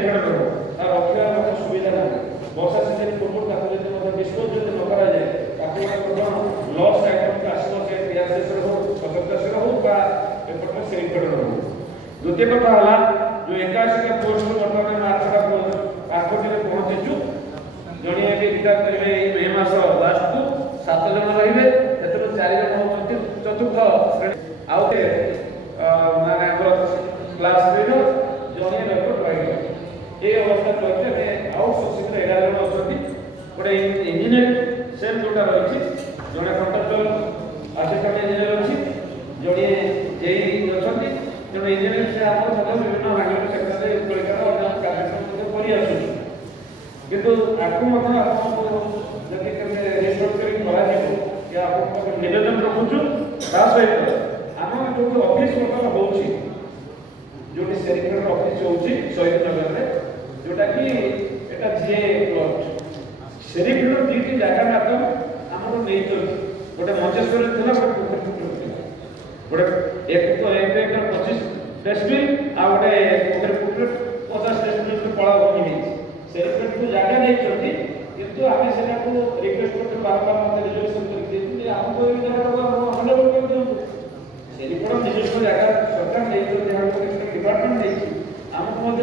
निकट रहो आ रखिया सुविधा ना वर्षा सीजन पूर्व ताको जदि डिस्पोज जदि न करा जाए ताको लॉस आइटम का आसो से पियास से हो पचहत्तर से हो बा एपट से निकट रहो द्वितीय कथा हला जो 81 का पोस्ट वर्तमान आठटा आठटी पहुंचीचु जड़े रिटायर करेंगे मे मास लास्ट को 7 जन रहिबे एतरो 4 जन होती चतुर्थ श्रेणी आउटे माने क्लास 3 जड़े रेकॉर्ड रहिबे ए अवस्था करते ने आउटसोर्सिंग रे 11 जन अछती गोटे इंजीनियर सेल जोटा रही जड़े कंट्राक्टर असिस्टेंट इंजीनियर अछि जड़े जेई अछती जड़े इंजीनियर से हम विभिन्न भागीदार सेक्टर रे उपरिकार और कार्यक्रम करि आसु किंतु आपको मतलब आपको जति के रिस्ट्रक्चरिंग करा जेबो या आपको निवेदन रखुछु ता सहित हम जो ऑफिस वर्क होउची जोटी सेक्रेटरी ऑफिस होउची शहीद नगर रे जोटा कि एटा जे प्लॉट सेक्रेटरी दीटी जागा मात्र हमरो नै तो गोटे मंचेश्वर थिला गोटे एक तो एक 25 डेसिबल आ गोटे पोखरी 50 डेसिबल पळा बनी सेलिब्रेट को जागा नहीं चलती किंतु आगे सेना को रिक्वेस्ट करते बार-बार मत रिजर्वेशन करते कि हमको ये जगह होगा हंड्रेड कर दो सेलिब्रेट निजेश को जागा सरकार नहीं तो ध्यान को डिपार्टमेंट नहीं हमको मध्य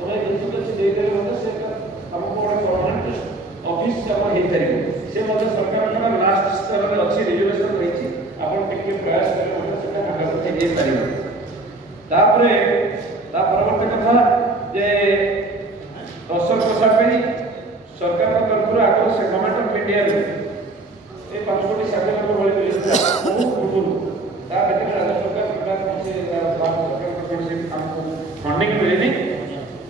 थोड़ा जिनिस तो दे दे होता से हमको बड़ा परमानेंट ऑफिस हम हे करियो से मध्य सरकार का लास्ट स्तर में अच्छी रिजर्वेशन रही आपण टिके प्रयास करे मध्य सेटा आगे से दे पारियो तापरे ता परवर्ती कथा जे दर्शक प्रसाद सरकार तरफ आगे से गवर्नमेंट ऑफ इंडिया ये 5 कोटी 60 लाख भली मिलता बहुत पूर्व ता बेटे राज्य सरकार किबा से भारत सरकार से हमको फंडिंग मिलेनी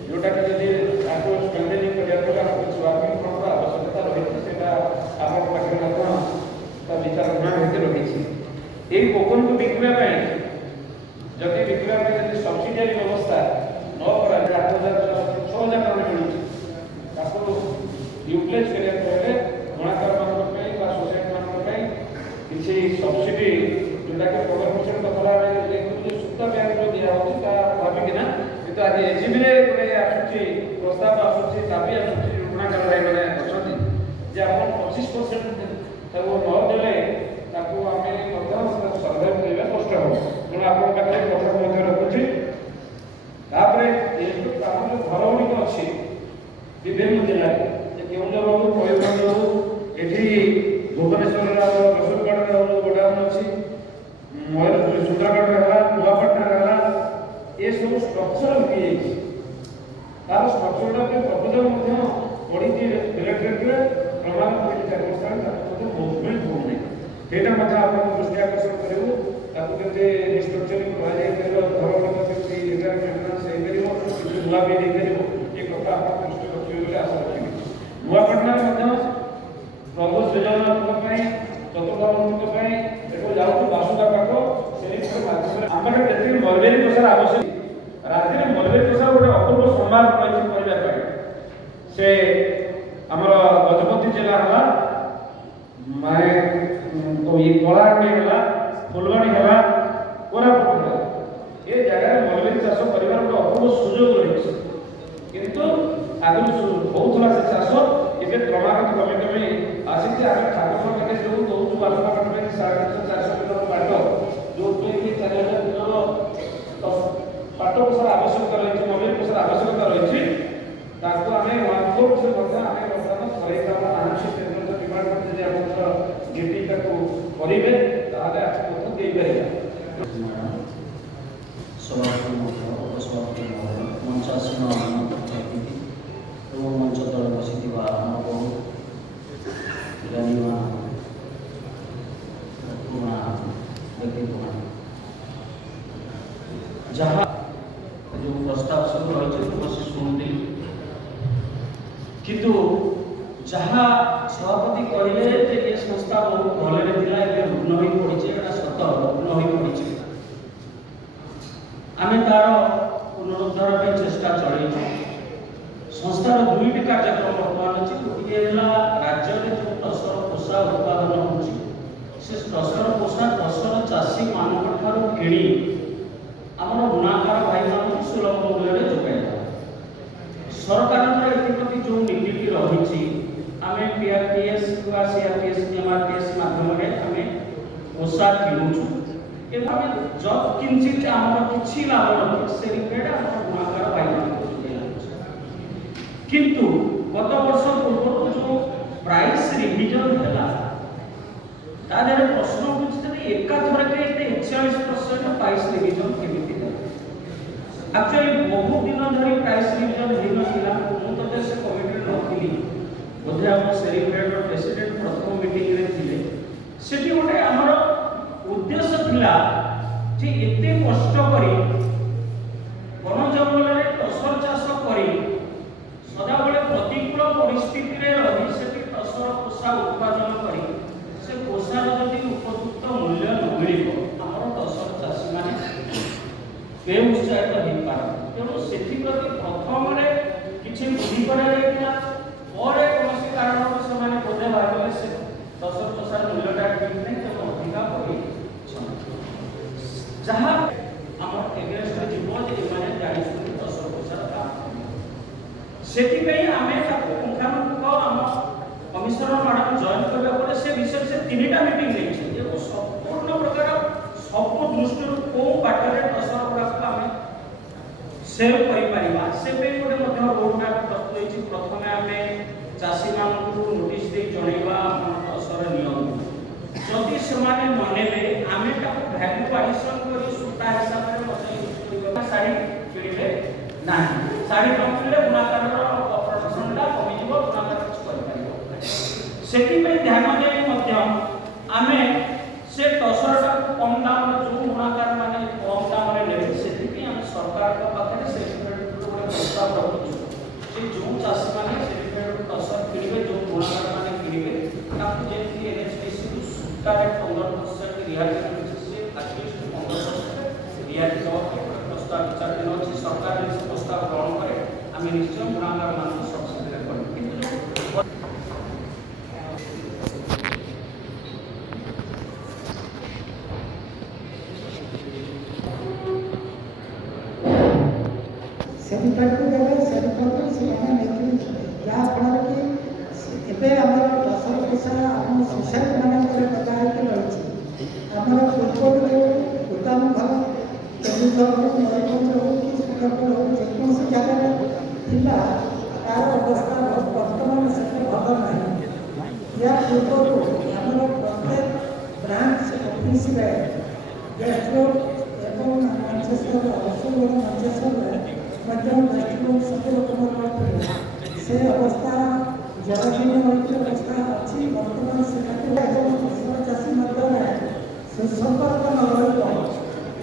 जोटा कि यदि आपको स्पेंडिंग करिया तो आपको स्वास्थ्य फंड का आवश्यकता रही सेटा आपन पाखे मत ता विचार ना हेते रही ए कोकन को बिकवा पई जति बिकवा पई यदि सब्सिडी व्यवस्था न करा 8000 6000 यूटिलाइज करिया पड़े गुणाकार मान पे बा सोसाइटी मान पे किसी सब्सिडी जोटा के 15% कथरा में देखु सुता बैंक जो दिया होची ता भाबी कि ना तो आज एजीबी रे कोने आसुची प्रस्ताव आसुची दाबी आसुची गुणाकार भाई माने अछती जे अपन 25% तब न देले ताको हमें मतलब सर्वे करबा कष्ट हो कोन आपन पाखे कथा मध्य रखुची तापरे ये जो काम घर गुडी को अछि विभिन्न जिल्ला केउंझर हो मयूरभंज हो एठी भुवनेश्वर रसुलगढ़ गोडाउन अछि मयूर सुंदरगढ़ रहला नुआपटना रहला ए सब स्ट्रक्चर होई तार स्ट्रक्चरटा के प्रपोजल मध्य बड़ी डायरेक्टरेट रे प्रमाण कोई कार्यस्थान ताको मूवमेंट हो नै एटा मध्य आपण दृष्टि आकर्षण करिवो ताको केते स्ट्रक्चरिंग करा जाय करिवो धरम को केते रिटायर मेंटेनेंस हे करिवो दुआ भी दे करिवो ए कथा आपण दृष्टि रखियो बोले आशा रखियो नुआपटना मध्य प्रभु सृजनात्मक पई चतुर्थात्मक पई एठो जाउ बासुदा पाको सेही माध्यम हमर केते मलबेरी प्रसार आवश्यक राजधानी मलबेरी प्रसार गोटे अपूर्व संवाद प्रयत्न करबा पई से हमर गजपति जिला हला माने तो ये कोलाहांडी हला फुलवाणी हला कोरापुट हला ए जगह मलबेरी चाष परिवार गोटे अपूर्व सुयोग रही किंतु आगु होउथला से चाष इसे क्रमागत कमी कमी आसी आगे ठाकुर के जो दौचु बासुदा पाट में 450 किलोमीटर बाट जो कि 4000 किलो पाट प्रसार आवश्यकता रही मलबेरी प्रसार आवश्यकता रही ताको आमे 1/4 से मध्य आमे वर्तमान सही काम मानसिक केंद्र डिपार्टमेंट जे हमर ड्यूटी को करिवे ताले आपको दे परिबा सभापति उपसभापति मंचासीन तो मंच तले बसिथिबा हमको गानिमा प्रतिमा देखिबा जहाँ जो प्रस्ताव सब रही बस शुणुली किंतु जहाँ सभापति कहले जे ये संस्था बहुत भले थिला ए रुग्ण होई पड़िছে एटा सत रुग्ण होई पड़िছে आमे तार पुनरुद्धार पे चेष्टा चलैछु संस्थार दुईटी कार्यक्रम वर्तमान अछि गोटे राज्य में जो टसर पोषा उत्पादन होछि से टसर पोषा टसर चाषी मानक ठारू किणी हमर बुनाकार भाई मान सुलभ मूल्य रे जोगाइला ସରକାରଙ୍କର ଏଥିପ୍ରତି ଯେଉଁ ନୀତିଟି ରହିଛି ଆମେ ପିଆରଟିଏସ୍ ବା ସିଆରଟିଏସ୍ ଏମଆରଟିଏସ୍ ମାଧ୍ୟମରେ ଆମେ ଓଷା କିଣୁଛୁ ଏବଂ ଆମେ ଯତ୍ କିଞ୍ଚିତ୍ ଆମର କିଛି ଲାଭ ନଥାଏ ସେରିଫେଡ୍ ଆମର ଗୁଣାକାର ପାଇବାକୁ ଦିଆଯାଉଛି। କିନ୍ତୁ ଗତ ବର୍ଷ ପୂର୍ବରୁ ଯେଉଁ ପ୍ରାଇସ୍ ରିଭିଜନ ହେଲା ତା ଦେହରେ ପ୍ରଶ୍ନ ଉଠୁଛି ଯଦି ଏକାଥରକେ ଏତେ 41% ପ୍ରାଇସ୍ ରିଭିଜନ କେମିତି ହେଲା? ଆକ୍ଚୁଆଲି ବହୁତ ଦିନ ଧରି ପ୍ରାଇସ୍ ରିଭିଜନ ହେଇନଥିଲା। ମୁଁ ତ ସେ କମିଟିରେ ନଥିଲି, ବୋଧେ ଆମ ସେରିଫେଡ୍ର ପ୍ରେସିଡେଣ୍ଟ ପ୍ରଥମ ମିଟିଂରେ ଥିଲେ। ସେଠି ଗୋଟେ ଆମର ଉଦ୍ଦେଶ୍ୟ ଥିଲା ଯେ ଏତେ କଷ୍ଟ କରି ବନ ଜଙ୍ଗଲରେ ଟସର ଚାଷ କରି ସଦାବେଳେ ପ୍ରତିକୂଳ ପରିସ୍ଥିତିରେ ରହି ସେଠି ଟସର କୋଷା ଉତ୍ପାଦନ କରି ସେ କୋଷାର ଯଦି ଉପଯୁକ୍ତ ମୂଲ୍ୟ ନ ମିଳିବ ଆମର ଟସର ଚାଷୀମାନେ ବେଉତ୍ସାହିତ ହେଇପାରନ୍ତି। ତେଣୁ ସେଥିପ୍ରତି ପ୍ରଥମରେ କିଛି ବୃଦ୍ଧି କରାଯାଇଥିଲା, ପରେ କୌଣସି କାରଣରୁ ସେମାନେ ବୋଧେ ଭାବିଲେ ସେ ଟସର କୋଷାର ମୂଲ୍ୟଟା ଠିକ୍ ନାହିଁ ତେଣୁ ଅଧିକା କରିଛନ୍ତି, ଯାହା ଆମର ଏଗେନଷ୍ଟରେ ଯିବ ଯେ ଏମାନେ ଜାଣିଛନ୍ତି ଟସର କୋଷାର ଦାମ। ସେଥିପାଇଁ ଆମେ ତାକୁ ପୁଙ୍ଖାନୁପୁଙ୍ଖ ଆମ କମିଶନର ମ୍ୟାଡାମ ଜଏନ୍ କରିବା ପରେ ସେ ବିଷୟରେ ସେ 3ଟା ମିଟିଂ ନେଇଛନ୍ତି ଏବଂ ସମ୍ପୂର୍ଣ୍ଣ ପ୍ରକାର ସବୁ ଦୃଷ୍ଟିରୁ କୋଉ ବାଟରେ ଟସର ଗୁଡ଼ାକୁ ଆମେ ସେଭ୍ କରିପାରିବା ସେ ପାଇଁ ଗୋଟେ ମଧ୍ୟ ରୋଡ୍ ମ୍ୟାପ୍ ପ୍ରସ୍ତୁତ ହୋଇଛି। ପ୍ରଥମେ ଆମେ ଚାଷୀମାନଙ୍କୁ ନୋଟିସ୍ ଦେଇ ଜଣାଇବା ଆପଣ ଟସର ନିଅନ୍ତୁ, ଯଦି ସେମାନେ ନ ନେବେ ଆମେ ତାକୁ ଭ୍ୟାଲ୍ୟୁ ଆଡିସନ୍ କରି ସୂତା ହିସାବରେ ମଧ୍ୟ ୟୁଜ୍ କରିବା। ଶାଢ଼ୀ କିଣିବେ ନାହିଁ, ଶାଢ଼ୀ ନ କିଣିଲେ ବୁଣାକାରର ପ୍ରଡକ୍ସନଟା କମିଯିବ, ବୁଣାକାର କିଛି କରିପାରିବ। ସେଥିପାଇଁ ଧ୍ୟାନ ଦେଇ ମଧ୍ୟ ଆମେ ସେ ଟସରଟାକୁ କମ୍ ଦାମରେ ଯେଉଁ ବୁଣାକାର ମାନେ କମ୍ ଦାମରେ ନେବେ ସେଥିପାଇଁ ଆମେ ସରକାରଙ୍କ ପାଖରେ ସେରିଫେଡ୍ର ଗୋଟେ ପ୍ରସ୍ତାବ ରଖୁଛୁ ଯେ ଯେଉଁ ଚାଷୀମାନେ ସେରିଫେଡ୍ରୁ ଟସର କିଣିବେ, ଯେଉଁ ବୁଣାକାର ମାନେ କିଣିବେ ତାକୁ ଯେମିତି ଏନ୍ଏଚଡିସିରୁ ସୂତାରେ 15% ରିହାତି ମିଳୁଛି ସେ ଆଟଲିଷ୍ଟ 15% ରିହାତି ଦେବା ପାଇଁ ଗୋଟେ ପ୍ରସ୍ତାବ ବିଚାରାଧୀନ ଅଛି। ସରକାର ଯଦି ସେ ପ୍ରସ୍ତାବ ଗ୍ରହଣ କରେ ଆମେ ନିଶ୍ଚୟ ବୁଣାକାରମାନଙ୍କୁ ସବସିଡିରେ କରିବୁ। କିନ୍ତୁ ସେରିଫେଡ୍କୁ ଦେବେ, ସେରିଫେଡ୍ରୁ ସେମାନେ ନେଇକି ଯାହାଫଳରେ କି ଏବେ ଆମର ଟସର କୋଷା ଆମ ସୋସାଇଟିମାନଙ୍କରେ ଲଗା ହେଇକି ରହିଛି। ଆମର ପୂର୍ବରୁ ଯେଉଁ ଗୋଦାମ ଘର କେନ୍ଦୁଝର ହଉ, ମୟୂରଭଞ୍ଜ ହଉ କି ସୁନ୍ଦରଗଡ଼ ହଉ ଯେକୌଣସି ଜାଗାରେ ଥିଲା ତାର ଅବସ୍ଥା ବର୍ତ୍ତମାନ ସେତେ ଭଲ ନାହିଁ। ୟା ପୂର୍ବରୁ ଆମର ପ୍ରତ୍ୟେକ ବ୍ରାଞ୍ଚ ଅଫିସରେ ଗେଷ୍ଟରୁମ୍ ଏବଂ ମଞ୍ଚେଶ୍ୱର ରସଗୋଲା ମଞ୍ଚେଶ୍ୱରରେ ମଧ୍ୟ ଗେଷ୍ଟରୁମ୍ ସବୁ ରକମର ଥିଲା। ସେ ଅବସ୍ଥା ଜଳହୀନ ହୋଇଥିବା ଅବସ୍ଥା ଅଛି। ବର୍ତ୍ତମାନ ସେଟାକୁ ଏବଂ ଟସର ଚାଷୀ ମଧ୍ୟରେ ସୁସମ୍ପର୍କ ନ ରହିବ,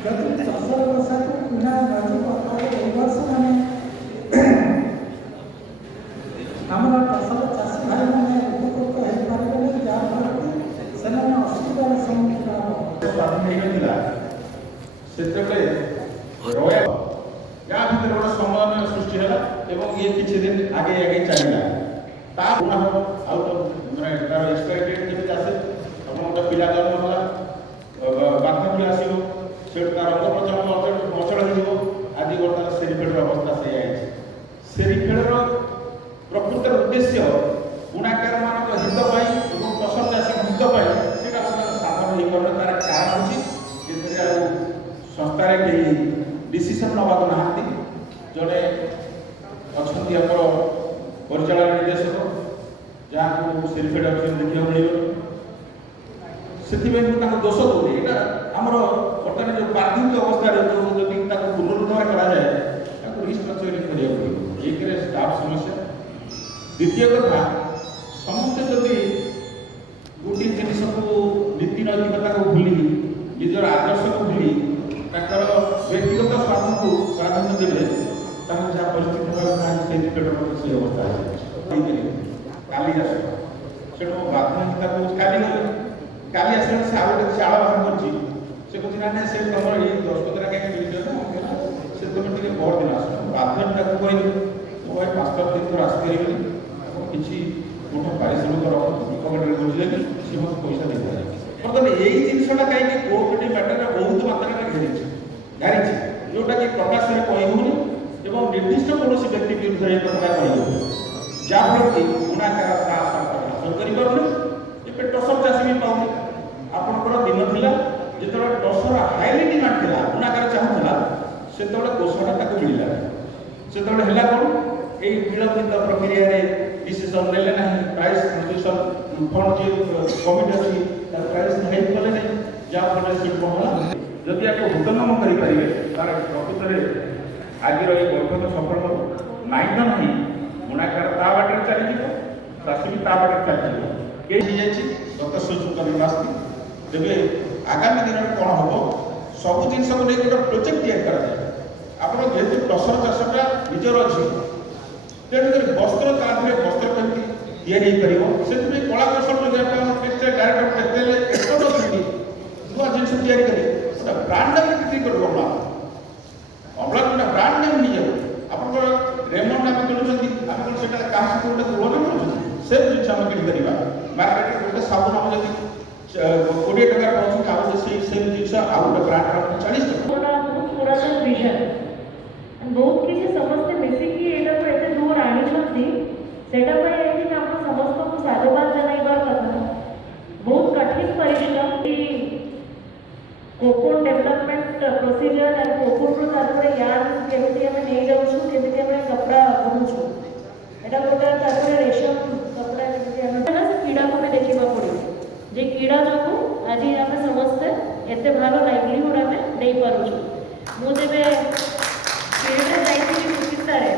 ଯଦି ଟସର କୋଷାକୁ କିଣା ନଯିବ ତାହେଲେ ଏ ବର୍ଷ ଆମେ ଆମର ଟସର ଚାଷୀ ଭାଇମାନେ ଉପକୃତ ହେଇପାରିବେ, ଯାହାଫଳରେ କି ସେମାନେ ଅସୁବିଧାର ସମ୍ମୁଖୀନ ହେବ। ସେତେବେଳେ ରୟା ୟା ଭିତରେ ଗୋଟେ ସମନ୍ୱୟ ସୃଷ୍ଟି ହେଲା ଏବଂ ଇଏ କିଛି ଦିନ ଆଗେଇ ଚାଲିଲା। ତା ପୁଣା ହେବ ଆଉ ମାନେ ତାର ଏକ୍ସପାୟରି ଡେଟ୍ ଯେମିତି ଆସେ ଆପଣ ଗୋଟେ ପିଲା ଜନ୍ମ ହେଲା ବାର୍ଦ୍ଧକ୍ୟ ଆସିବ, ସେଠୁ ତାର ରଙ୍ଗ ପ୍ରଚଳନ ଅଚଳ ହେଇଯିବ। ଆଜି ବର୍ତ୍ତମାନ ସେରିଫେଡ୍ର ଅବସ୍ଥା ସେଇଆ ହେଇଛି। ସେରିଫେଡ୍ର ପ୍ରକୃତ ଉଦ୍ଦେଶ୍ୟ ବୁଣାକାରମାନଙ୍କ ହିତ ପାଇଁ ଏବଂ ଟସର ଚାଷୀଙ୍କ ହିତ ପାଇଁ ସେଇଟା ବର୍ତ୍ତମାନ ସାଧନ ହେଇପାରୁନି। ତାର କାରଣ ହେଉଛି ଯେଥିରେ ଆଉ ସଂସ୍ଥାରେ କେହି ଡିସିସନ୍ ନେବାକୁ ନାହାନ୍ତି। ଜଣେ ଅଛନ୍ତି ଆମର ପରିଚାଳନା ନିର୍ଦ୍ଦେଶକ, ଯାହାକୁ ସେରିଫେଡ୍ ଅଫିସରେ ଦେଖିବାକୁ ମିଳିବ। ସେଥିପାଇଁ ମୁଁ ତାଙ୍କୁ ଦୋଷ ଦେଉନି। ଏଇଟା ଆମର ବର୍ତ୍ତମାନ ଯେଉଁ ବାର୍ଦ୍ଧକ୍ୟ ଅବସ୍ଥାରେ ଯେଉଁ ଯଦି ତାକୁ ପୁନରୁଦ୍ଧାର କରାଯାଏ ତାକୁ ରିଷ୍ଟ୍ରକ୍ଚରିଂ କରିବାକୁ ପଡ଼ିବ। ଏକରେ ଷ୍ଟାଫ୍ ସମସ୍ୟା, ଦ୍ୱିତୀୟ କଥା ସମସ୍ତେ ଯଦି ଗୋଟିଏ ଜିନିଷକୁ ନୀତି ନୈତିକତାକୁ ଭୁଲି ନିଜର ଆଦର୍ଶକୁ ଭୁଲି ତାଙ୍କର ବ୍ୟକ୍ତିଗତ ସ୍ୱାର୍ଥକୁ ପ୍ରାଧାନ୍ୟ ଦେଲେ ତାହେଲେ ଯାହା ପରିସ୍ଥିତି ହେବାକୁ ତାହା ସେରିଫେଡ୍ର ମଧ୍ୟ ସେଇ ଅବସ୍ଥା ହେଇପାରିବ। କାଲି ଆସ ସେଠୁ ବାଧ୍ୟ ତାକୁ କାଲି ଆସିଲେ ସେ ଆଉ ଗୋଟେ ଚାଳ ବାହାର କରିଛି। ସେ କହୁଛି ନା ସେ ତମର ଏଇ 10 ଟଙ୍କା କାହିଁକି ମିଳିଯିବ ନା ସେ ତୁମେ ଟିକେ ପରଦିନ ଆସ। ବାଧ୍ୟ ତାକୁ କହିଲି ମୁଁ ଭାଇ 5 ଦିନ ଥର ଆସିପାରିବିନି, ଆପଣ କିଛି ଗୋଟେ ପାରିଶ୍ରମିକ ରଖନ୍ତୁ କମିଟିରେ ବୁଝିଲେ କି ସେ ମୋତେ ପଇସା ଦେଇଥାଏ। ବର୍ତ୍ତମାନ ଏଇ ଜିନିଷଟା କାହିଁକି କୋର୍ଟ ମ୍ୟାଟରରେ ବହୁତ ମାତ୍ରାରେ ଘେରିଛି, ଯୋଉଟାକି ପ୍ରକାଶରେ କହି ହେଉନି ଏବଂ ନିର୍ଦ୍ଦିଷ୍ଟ କୌଣସି ବ୍ୟକ୍ତି ବିରୁଦ୍ଧରେ କଥା କହିବେ ଯାହାଫଳରେ କି ବୁଣାକାର ତା ହାସଲ କରିପାରୁନି। ଏବେ ଟସର ଚାଷୀ ବି ପାଉନି। ଆପଣଙ୍କର ଦିନ ଥିଲା ଯେତେବେଳେ ଟସର ହାଇଲି ଡିମାଣ୍ଡ ଥିଲା, ବୁଣାକାର ଚାହୁଁଥିଲା, ସେତେବେଳେ କୋଷଟା ତାକୁ ମିଳିଲା। ସେତେବେଳେ ହେଲା କ'ଣ, ଏଇ ବିଳମ୍ବିତ ପ୍ରକ୍ରିୟାରେ ଡିସିସନ୍ ନେଲେ ନାହିଁ, ପ୍ରାଇସ୍ ଟ୍ରାନଜିସନ୍ ଫଣ୍ଡ ଯେ କମିଟି ଅଛି ତାର ପ୍ରାଇସ୍ ହାଇକ୍ କଲେ ନାହିଁ, ଯାହାଫଳରେ ଶିଳ୍ପ ହେଲା। ଯଦି ଆକୁ ହୃଦୟଙ୍ଗମ କରିପାରିବେ ତାର ପ୍ରକୃତରେ ଆଜିର এই ବୈଠକ ସଫଳ ହେବ। ନାହିଁ ତ ନାହିଁ, ବୁଣାକାର ତା ବାଟରେ ଚାଲିଯିବ, ଚାଷୀ ବି ତା ବାଟରେ ଚାଲିଯିବ। କେହି ହେଇଯାଇଛି ଗତ ସୁଯୋଗ ନିବାସୀ। ତେବେ ଆଗାମୀ ଦିନରେ କ'ଣ ହେବ, ସବୁ ଜିନିଷକୁ ନେଇ ଗୋଟେ ପ୍ରୋଜେକ୍ଟ ତିଆରି କରାଯାଏ। ଆପଣ ଯେହେତୁ ଟସର ଚାଷଟା ନିଜର ଅଛି, ତେଣୁକରି ବସ୍ତ୍ର ତା ଦେହରେ ବସ୍ତ୍ର କେମିତି ତିଆରି ହେଇପାରିବ, ସେଥିପାଇଁ କଳା କୌଶଳ ଯଦି ଆପଣ ଟେକ୍ସଟାଇଲ ଡାଇରେକ୍ଟର ଟେକ୍ସଟାଇଲ ଏକ୍ସପର୍ଟ ଅଛନ୍ତି, ନୂଆ ଜିନିଷ ତିଆରି କରିବେ, ଗୋଟେ ବ୍ରାଣ୍ଡ ନେମ୍ ବିକ୍ରି କରିବ। ଅମ୍ଳା ଗୋଟେ ବ୍ରାଣ୍ଡ ନେମ୍ ହେଇଯାଉ। ଆପଣଙ୍କର ରେମଣ୍ଡ ଆମେ କିଣୁଛନ୍ତି, ଆମେ କ'ଣ ସେଟା କାହା ସହିତ ଗୋଟେ ତୁଳନା କରୁଛନ୍ତି? ସେ ଜିନିଷ ଆମେ କିଣିପାରିବା। ମାର୍କେଟରେ ଗୋଟେ ସାବୁନ ଆମେ ଯଦି 20 ଟଙ୍କା ପାଉଛନ୍ତି, ଆଉ ସେଇ ସେମ୍ ଜିନିଷ ଆଉ ଗୋଟେ ବ୍ରାଣ୍ଡର 40 ଟଙ୍କା। ପୁରାତନ ଭିଜନ ବହୁତ କିଛି ସମସ୍ତେ ମିଶିକି ଏଇଟାକୁ ଏତେ ଦୂର ଆଣିଛନ୍ତି, ସେଇଟା ପାଇଁ ଏଠି ଆମ ସମସ୍ତଙ୍କୁ ସାଧୁବାଦ ଜଣାଇବାର କଥା। ବହୁତ କଠିନ ପରିଶ୍ରମ କୋକୁନ ଡେଭଲପମେଣ୍ଟ ପ୍ରୋସିଜର ଆଣ୍ଡ କୋକୁନରୁ ତାପରେ ୟାର୍ନ କେମିତି ଆମେ ନେଇଯାଉଛୁ, କେମିତି ଆମେ କପଡ଼ା ବୁଣୁଛୁ, ଏଇଟା ଗୋଟେ ତାପରେ ରେଶମ କପଡ଼ା କେମିତି ଆମେ ସେ କ୍ରୀଡ଼ାକୁ ବି ଦେଖିବାକୁ ପଡ଼ିବ। ଯେ କ୍ରୀଡ଼ା ଯୋଗୁଁ ଆଜି ଆମେ ସମସ୍ତେ ଏତେ ଭଲ ଲାଇଭଲିହୁଡ୍ ଆମେ ଦେଇପାରୁଛୁ। ମୁଁ ଯେବେ ଫିଲ୍ଡରେ ଯାଇଥିଲି ସୁଚିତ୍ରାରେ,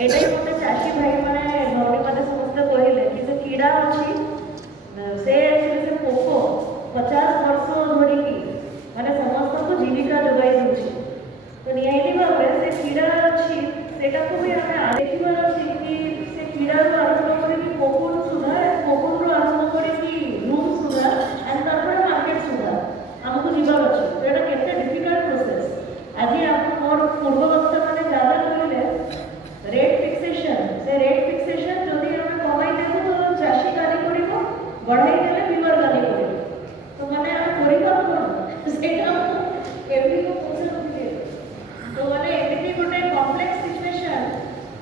ଏଇଟା ହିଁ ମୋତେ ଚାଷୀ ଭାଇମାନେ ଭଉଣୀମାନେ ସମସ୍ତେ କହିଲେ କି ସେ କ୍ରୀଡ଼ା ଅଛି, ସେ ପୋକ 50 ବର୍ଷ ଧରିକି ମାନେ ସମସ୍ତଙ୍କୁ ଜୀବିକା ଯୋଗାଇ ଦେଉଛି। ତ ନିହାତି ଭାବରେ ସେ କ୍ରୀଡ଼ା ଅଛି, ସେଇଟାକୁ ବି ଆମେ ଦେଖିବାର ଅଛି କି ସେ କ୍ରୀଡ଼ାରୁ ଆରମ୍ଭ କରିକି କୋକୁନ ସୁଦ୍ଧା, କୋକୁନରୁ ଆରମ୍ଭ କରିକି ଲୁମ୍ ସୁଦ୍ଧା ଆଣ୍ଡ ତାପରେ ମାର୍କେଟ ସୁଦ୍ଧା ଆମକୁ ଯିବାର ଅଛି। ତ ଏଇଟା କେତେ ଡିଫିକଲ୍ଟ ପ୍ରୋସେସ୍। ଆଜି ମୋର ପୂର୍ବ ବକ୍ତାମାନେ ଯାହା କହିଲେ ରେଟ୍ ଫିକ୍ସେସନ୍, ସେ ରେଟ୍ ଫିକ୍ସେସନ୍ ଯଦି ଆମେ କମାଇ ଦେବୁ ତ ଚାଷୀ ଗାଲି କରିବ, ବଢ଼ାଇ ଦେଲେ ବିମର ଗାଲି କରିବ। ତ ମାନେ ଆମେ କରିପାରୁ କ'ଣ, ସେଇଟା କେମିତି ପଚାରୁଥିଲେ। ତ ମାନେ ଏମିତି ଗୋଟେ complex situation,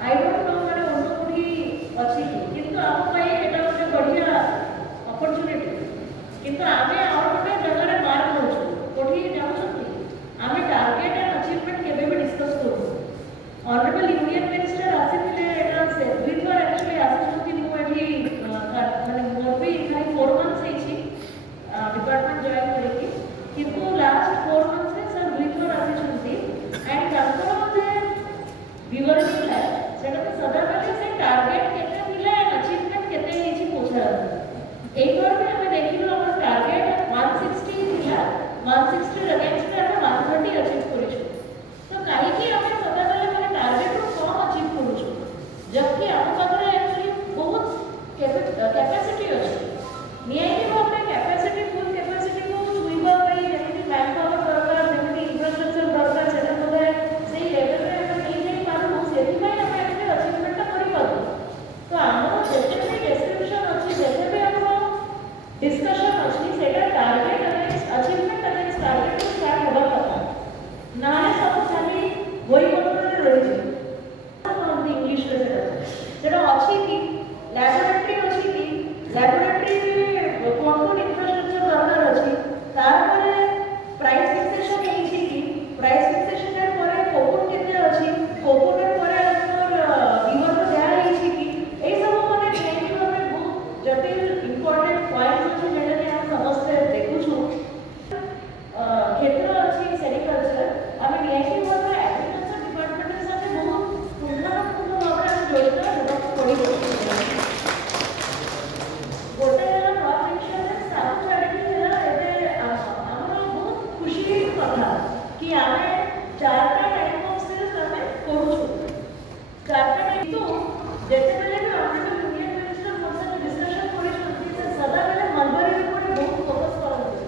I don't know ମାନେ ଅନ୍ୟ କୋଉଠି ଅଛି କି, କିନ୍ତୁ ଆମ ପାଇଁ ଏଇଟା ଗୋଟେ ବଢ଼ିଆ ଅପରଚ୍ୟୁନିଟି। କିନ୍ତୁ ଆମେ ଆଉ ଗୋଟେ ଜାଗାରେ ମାର୍କ ହେଉଛୁ, କୋଉଠି ଯାଉଛନ୍ତି, ଆମେ ଟାର୍ଗେଟ୍ ଆଣ୍ଡ ଅଚିଭମେଣ୍ଟ କେବେ ବି ଡିସ୍କସ୍ କରୁଛୁ। ଅନରେବଲ୍ ୟୁନିୟନ ମିନିଷ୍ଟର ଆସିଥିଲେ, ଏଇଟା ଦୁଇଥର ଆକ୍ଚୁଆଲି ଆସିଛନ୍ତି। ମୁଁ ଏଠି ମାନେ ମୋର ବି ଖାଲି 4 months ହେଇଛି ଡିପାର୍ଟମେଣ୍ଟ ଜଏନ୍ କରିକି, କିନ୍ତୁ ଲାଷ୍ଟ 4 monthsରେ ସାର୍ ଦୁଇଥର ଆସିଛନ୍ତି। ଆଣ୍ଡ ତାଙ୍କର ଯେ ବିବରଣୀ ଥିଲା ସେଇଟା ତ ସଦାବେଳେ ସେ ଟାର୍ଗେଟ୍ କେତେ ଥିଲା ଆଣ୍ଡ ଅଚିଭମେଣ୍ଟ କେତେ ହେଇଛି ପଚାରନ୍ତି। এইবার ବି ଆମେ ଦେଖିଲୁ ଆମର ଟାର୍ଗେଟ୍ 160 ଥିଲା, 160 ଅଗେନ୍ଷ୍ଟରେ ଆମେ 130 ଅଚିଭ୍ କରିଛୁ। ତ କାହିଁକି ଆମେ ସଦାବେଳେ ମାନେ ଟାର୍ଗେଟ୍ରୁ କମ୍ ଅଚିଭ୍ କରୁଛୁ, ଜବକି ଆମ ପାଖରେ ଆକ୍ଚୁଆଲି ବହୁତ କ୍ୟାପାସିଟି ଅଛି। ନିହାତି ଭାବରେ କ୍ୟାପାସିଟି, ଫୁଲ୍ କ୍ୟାପାସିଟିକୁ ଛୁଇଁବା ପାଇଁ ଯେମିତି ମ୍ୟାନ୍ ପାୱାର ଦରକାର, ଯେମିତି ଇନଫ୍ରାଷ୍ଟ୍ରକ୍ଚର ଦରକାର, ସେଟା ବୋଧେ ସେଇ ଲେଭେଲରେ ଆମେ ନେଇଯାଇପାରୁନୁ। ସେଥିପାଇଁ ଆମେ ଏଠି ଅଚିଭମେଣ୍ଟଟା କରିପାରୁନୁ। ତ ଆମର ଯେତେ ବି ଡେସ୍କ୍ରିପସନ୍ ଅଛି, ଯେତେ ବି ଆମର डिस्कशन अच्छी सेटा target against achievement against target को स्टार्ट होगा पता ना है। सब खाली वही बोलते रही है तो इंग्लिश रे सेटा अच्छी की लैबोरेटरी अच्छी की लैबोरेटरी में कौन इंफ्रास्ट्रक्चर दरकार अच्छी तार पर प्राइस फिक्सेशन नहीं थी की प्राइस फिक्सेशन रे पर कोकुन केते अच्छी कोकुन रे पर हमर विवर को दिया नहीं थी की ए सब माने ट्रेनिंग में बहुत जटिल इंपोर्टेंट पॉइंट अछि जेटा कि हम समस्त देखुछु। क्षेत्र अछि सेरिकल्चर, आमे नियाची भाबरे एग्रीकल्चर डिपार्टमेंट साथे बहुत पूर्णपूर्ण भाबरे हम जड़ित हेबाक पड़िब। गोटे क्रॉप इन्शुरेंस साथ छाड़ी हेला एबे हमर बहुत खुशी कथा कि आमे 4टा टाइप ऑफ सेल्स आमे करूछु। 4टा टाइप तो जेते बेले भी ऑनरेबल यूनियन मिनिस्टर मोर डिस्कशन करिसथि से सदा बेले मलबरी ऊपर बहुत फोकस करथि।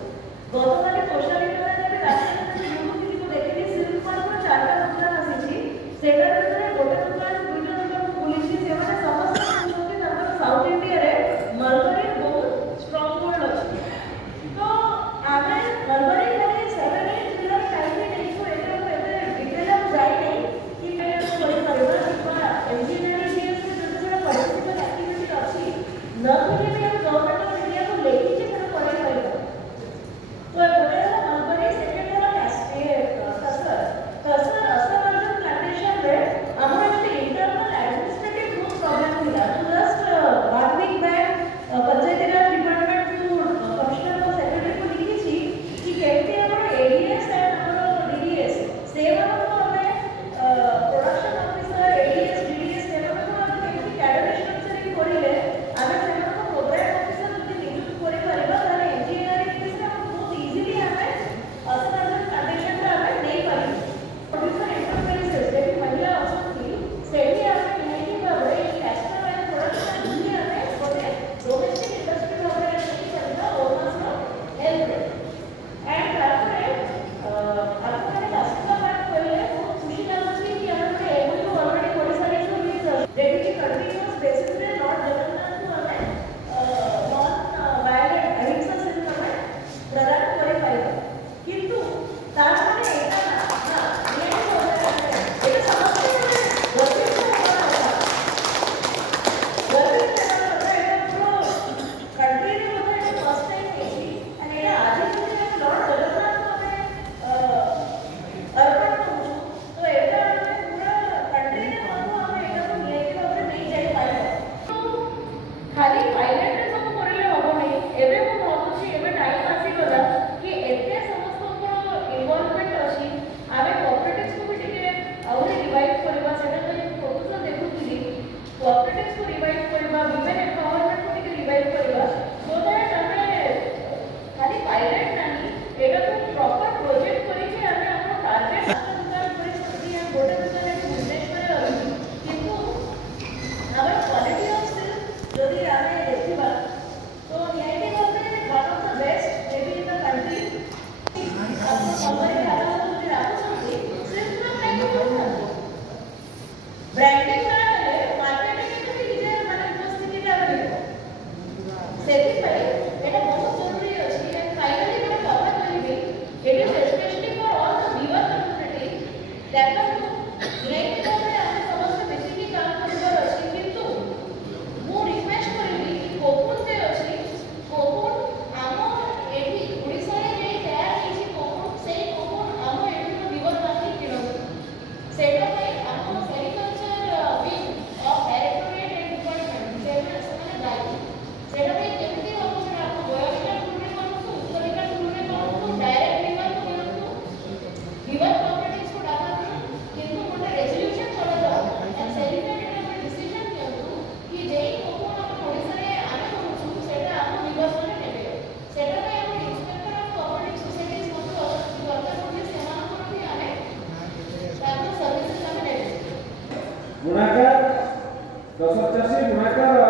गतकाली सोशल मीडिया रे राष्ट्रपति युवती को देखिली सिल्क मार्क 4टा दुकान आसीछि, सेटा भितरे गोटे दुकान 2टा दुकान बुलिछि। सेमाने समस्त कहउछथि तांकर साउथ इंडिया रे मलबरी बहुत स्ट्रांग होल्ड अछि। तो आमे मलबरी खाली 7-8 जिल्ला टाइम में नहीं को एटा को एते डिटेल हम जाई नहीं कि कोऑपरेटिव्स को रिवाइव करबा वुमेन एम्पावरमेंट को टिके रिवाइव करबा सो दैट हमें खाली पायलट नाही एटा को प्रॉपर प्रोजेक्ट करी के हमें हमर टारगेट दुकान परिस्थिति है गोटे दुकान के बिजनेस करे अछि किंतु our quality of sales जदि हमें देखिबा तो NIIT government one of the best maybe in the country आपको कंपनी के आधार पर जो राखुଛନ୍ତି सिर्फ ना ब्रांडिंग करना ब्रांडिंग ना कले मार्केटिंग के भी जे माने उपस्थिति ला रहइबो सेति पई एटा बहुत जरूरी अछि एंड फाइनली मैं कवर करबी it is specially for all the viewer community देखो निआईटी गवर्नमेंट हम समस्त मिसिकी काम करबार अछि किंतु मु रिक्वेस्ट करबी कि कोकुन जे अछि कोकुन आम एठी ओडिसा रे जे तयार हेछि कोकुन से कोकुन आम एठी व्यूअर मार्केट किनो सेटा पई आम sericulture wing of directorate and department chairman ସେମାନେ ଦାୟୀ ସେଟା ପାଇଁ କେମିତି ହବ ସେଟା ଆପଣ ବୟସ୍କା ଟୁଲରେ କରନ୍ତୁ ଉତ୍ତରିକା ଟୁଲରେ କରନ୍ତୁ ଡାଇରେକ୍ଟ ଲିଭର କରନ୍ତୁ ଲିଭର କୋଅପରେଟିଭ୍ସ को डाकନ୍ତୁ କିନ୍ତୁ ଗୋଟେ ରେଜଲ୍ୟୁସନ କରାଯାଉ and ସେଲିବ୍ରେଟ ଆମେ ଡିସିଜନ ନିଅନ୍ତୁ କି ଯେଇ କୋକୁନ ଆମ ଓଡ଼ିଶାରେ ଆମେ କରୁଛୁ ସେଟା ଆମ ଲିଭର ମାନେ ନେବେ ସେଟା ପାଇଁ ଆମ ଇନ୍ସପେକ୍ଟର ଅଫ କୋଅପରେଟିଭ સોસાયટીઝ ମଧ୍ୟ ଦରକାର ପଡ଼ିଲେ ସେମାନଙ୍କର ବି ଆମେ ତାଙ୍କର ସର୍ଭିସେସ୍ ଆମେ ନେବେ ବୁଣାକାର ଦଶ ଚାଷୀ ବୁଣାକାର